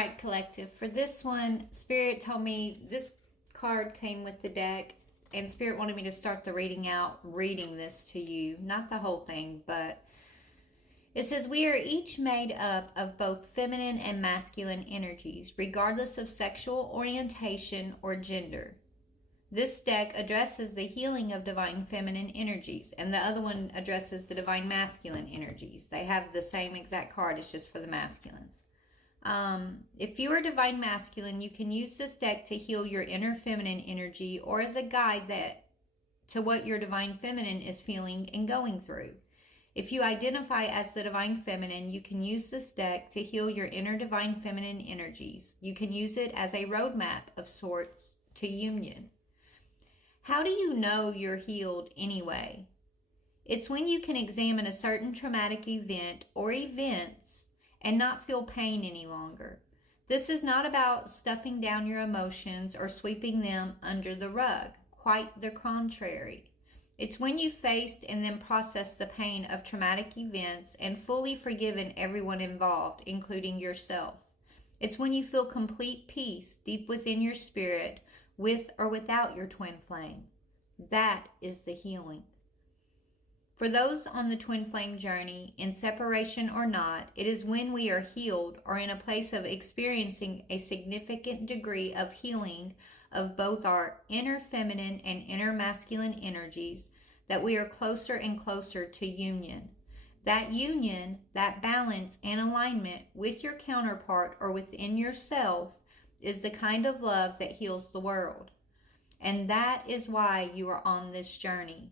right, collective. For this one, Spirit told me this card came with the deck, and Spirit wanted me to start the reading this to you. Not the whole thing, but it says, we are each made up of both feminine and masculine energies, regardless of sexual orientation or gender. This deck addresses the healing of divine feminine energies, and the other one addresses the divine masculine energies. They have the same exact card, it's just for the masculines. If you are divine masculine, you can use this deck to heal your inner feminine energy or as a guide to what your divine feminine is feeling and going through. If you identify as the divine feminine, you can use this deck to heal your inner divine feminine energies. You can use it as a roadmap of sorts to union. How do you know you're healed anyway? It's when you can examine a certain traumatic event or events and not feel pain any longer. This is not about stuffing down your emotions or sweeping them under the rug. Quite the contrary. It's when you faced and then processed the pain of traumatic events and fully forgiven everyone involved, including yourself. It's when you feel complete peace deep within your spirit, with or without your twin flame. That is the healing. For those on the twin flame journey, in separation or not, it is when we are healed or in a place of experiencing a significant degree of healing of both our inner feminine and inner masculine energies that we are closer and closer to union. That union, that balance and alignment with your counterpart or within yourself is the kind of love that heals the world. And that is why you are on this journey.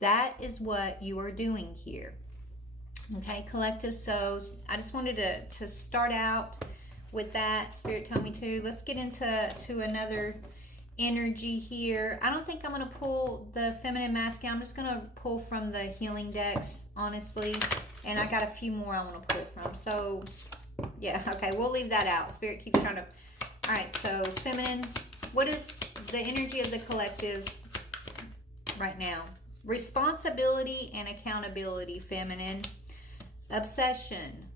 That is what you are doing here. Okay, collective. So I just wanted to start out with that. Spirit told me to. Let's get into another energy here. I don't think I'm going to pull the feminine masculine. I'm just going to pull from the healing decks, honestly. And I got a few more I want to pull from. So, yeah, okay, we'll leave that out. Spirit keeps trying to... All right, so feminine. What is the energy of the collective right now? Responsibility and accountability, feminine. Obsession.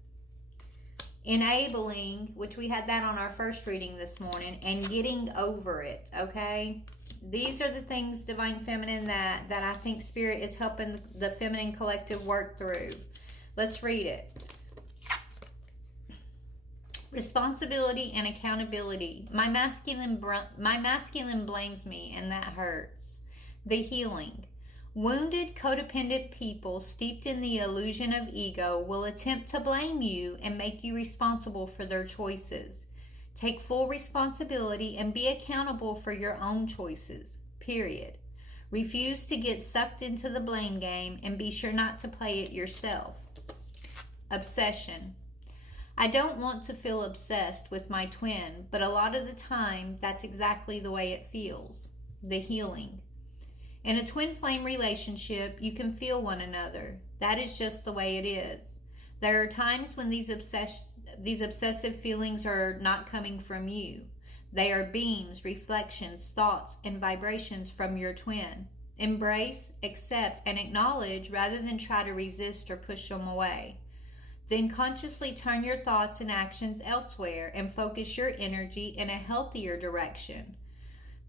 Enabling, which we had that on our first reading this morning, and getting over it, okay? These are the things, divine feminine, that I think Spirit is helping the feminine collective work through. Let's read it. Responsibility and accountability. My masculine blames me, and that hurts. The healing. Wounded, codependent people steeped in the illusion of ego will attempt to blame you and make you responsible for their choices. Take full responsibility and be accountable for your own choices, period. Refuse to get sucked into the blame game and be sure not to play it yourself. Obsession. I don't want to feel obsessed with my twin, but a lot of the time, that's exactly the way it feels. The healing. In a twin flame relationship, you can feel one another. That is just the way it is. There are times when these obsessive feelings are not coming from you. They are beams, reflections, thoughts, and vibrations from your twin. Embrace, accept, and acknowledge rather than try to resist or push them away. Then consciously turn your thoughts and actions elsewhere and focus your energy in a healthier direction.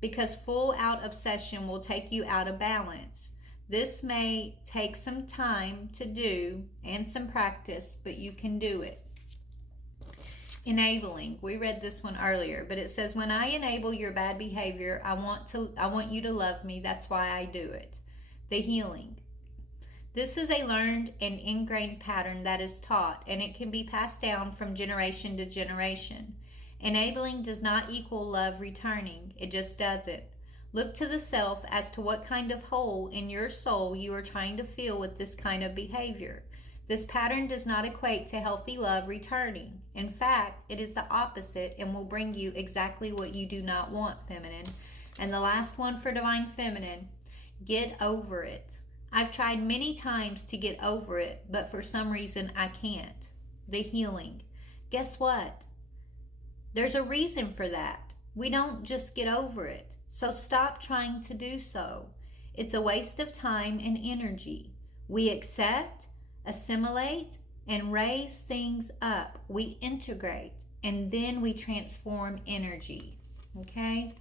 Because full-out obsession will take you out of balance. This may take some time to do and some practice, but you can do it. Enabling. We read this one earlier, but it says, when I enable your bad behavior, I want you to love me. That's why I do it. The healing. This is a learned and ingrained pattern that is taught, and it can be passed down from generation to generation. Enabling does not equal love returning. It just doesn't. Look to the self as to what kind of hole in your soul you are trying to fill with this kind of behavior. This pattern does not equate to healthy love returning. In fact, it is the opposite and will bring you exactly what you do not want, feminine. And the last one for divine feminine, get over it. I've tried many times to get over it, but for some reason I can't. The healing. Guess what? There's a reason for that. We don't just get over it. So stop trying to do so. It's a waste of time and energy. We accept, assimilate, and raise things up. We integrate. and then we transform energy. Okay?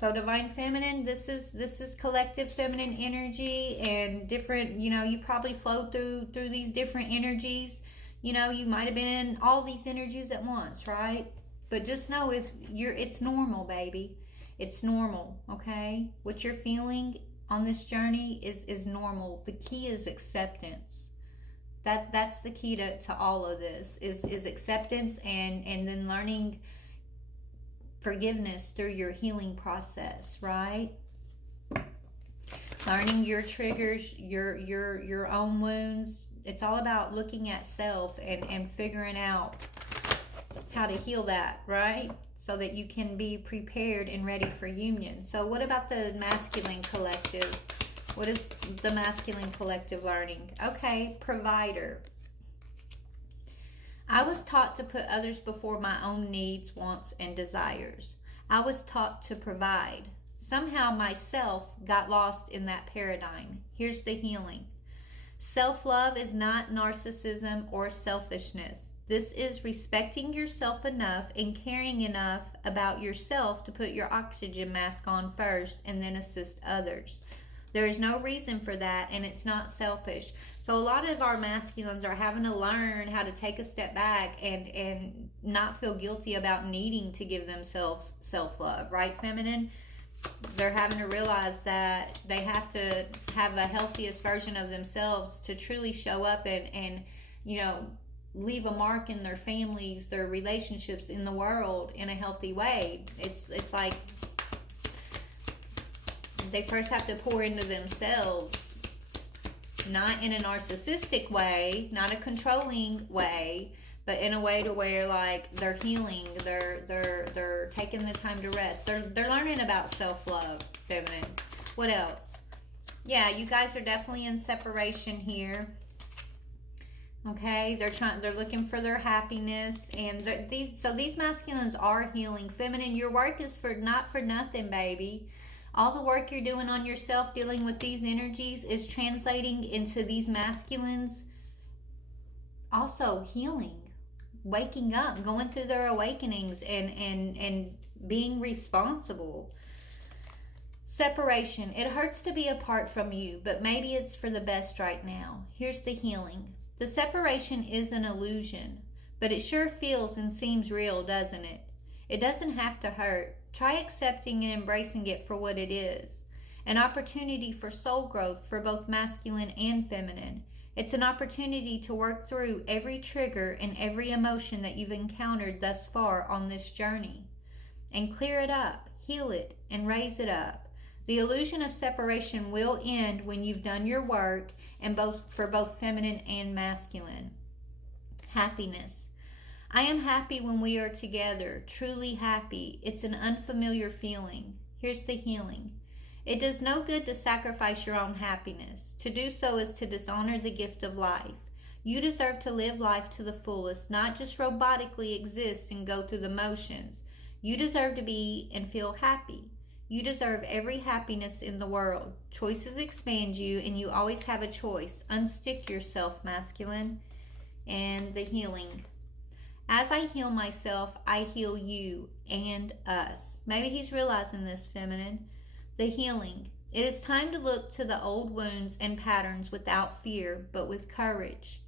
So Divine Feminine, this is collective feminine energy and different, you probably flow through these different energies. You might have been in all these energies at once, right? But just know it's normal, baby. It's normal, okay? What you're feeling on this journey is normal. The key is acceptance. That's the key to all of this is acceptance and then learning forgiveness through your healing process, right? Learning your triggers, your own wounds. It's all about looking at self and figuring out how to heal that, right? So that you can be prepared and ready for union. So what about the masculine collective? What is the masculine collective learning? Okay, provider. I was taught to put others before my own needs, wants, and desires. I was taught to provide. Somehow myself got lost in that paradigm. Here's the healing. Self-love is not narcissism or selfishness. This is respecting yourself enough and caring enough about yourself to put your oxygen mask on first and then assist others. There is no reason for that, and it's not selfish. So a lot of our masculines are having to learn how to take a step back and not feel guilty about needing to give themselves self-love, right, feminine? They're having to realize that they have to have a healthiest version of themselves to truly show up and leave a mark in their families, their relationships, in the world in a healthy way. It's like they first have to pour into themselves, not in a narcissistic way, not a controlling way, but in a way to where like they're healing, they're taking the time to rest. They're learning about self-love, feminine. What else? Yeah, you guys are definitely in separation here. Okay, they're looking for their happiness, and these masculines are healing. Feminine, your work is not for nothing, baby. All the work you're doing on yourself, dealing with these energies, is translating into these masculines also healing, waking up, going through their awakenings, and being responsible. Separation. It hurts to be apart from you, but maybe it's for the best right now. Here's the healing. The separation is an illusion, but it sure feels and seems real, doesn't it? It doesn't have to hurt. Try accepting and embracing it for what it is. An opportunity for soul growth for both masculine and feminine. It's an opportunity to work through every trigger and every emotion that you've encountered thus far on this journey. And clear it up, heal it, and raise it up. The illusion of separation will end when you've done your work, and for both feminine and masculine. Happiness. I am happy when we are together, truly happy. It's an unfamiliar feeling. Here's the healing. It does no good to sacrifice your own happiness. To do so is to dishonor the gift of life. You deserve to live life to the fullest, not just robotically exist and go through the motions. You deserve to be and feel happy. You deserve every happiness in the world. Choices expand you, and you always have a choice. Unstick yourself, masculine. And the healing. As I heal myself, I heal you and us. Maybe he's realizing this, feminine. The healing. It is time to look to the old wounds and patterns without fear, but with courage.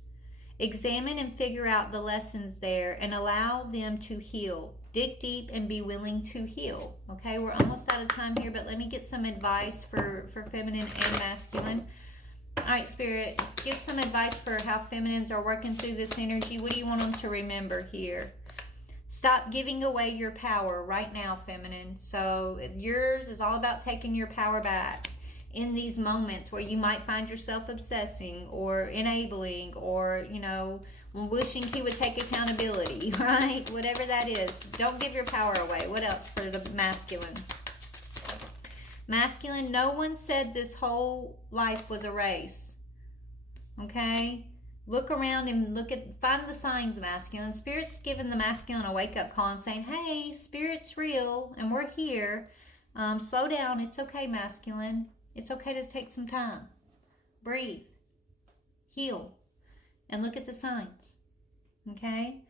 Examine and figure out the lessons there and allow them to heal. Dig deep and be willing to heal. Okay, we're almost out of time here, but let me get some advice for feminine and masculine. All right, Spirit, give some advice for how feminines are working through this energy. What do you want them to remember here? Stop giving away your power right now, feminine. So yours is all about taking your power back in these moments where you might find yourself obsessing or enabling or, wishing he would take accountability, right? Whatever that is. Don't give your power away. What else for the masculine? Masculine, no one said this whole life was a race. Okay? Look around and find the signs, masculine. Spirit's giving the masculine a wake-up call and saying, hey, Spirit's real and we're here. Slow down. It's okay, masculine. It's okay to take some time. Breathe. Heal. And look at the signs. Okay?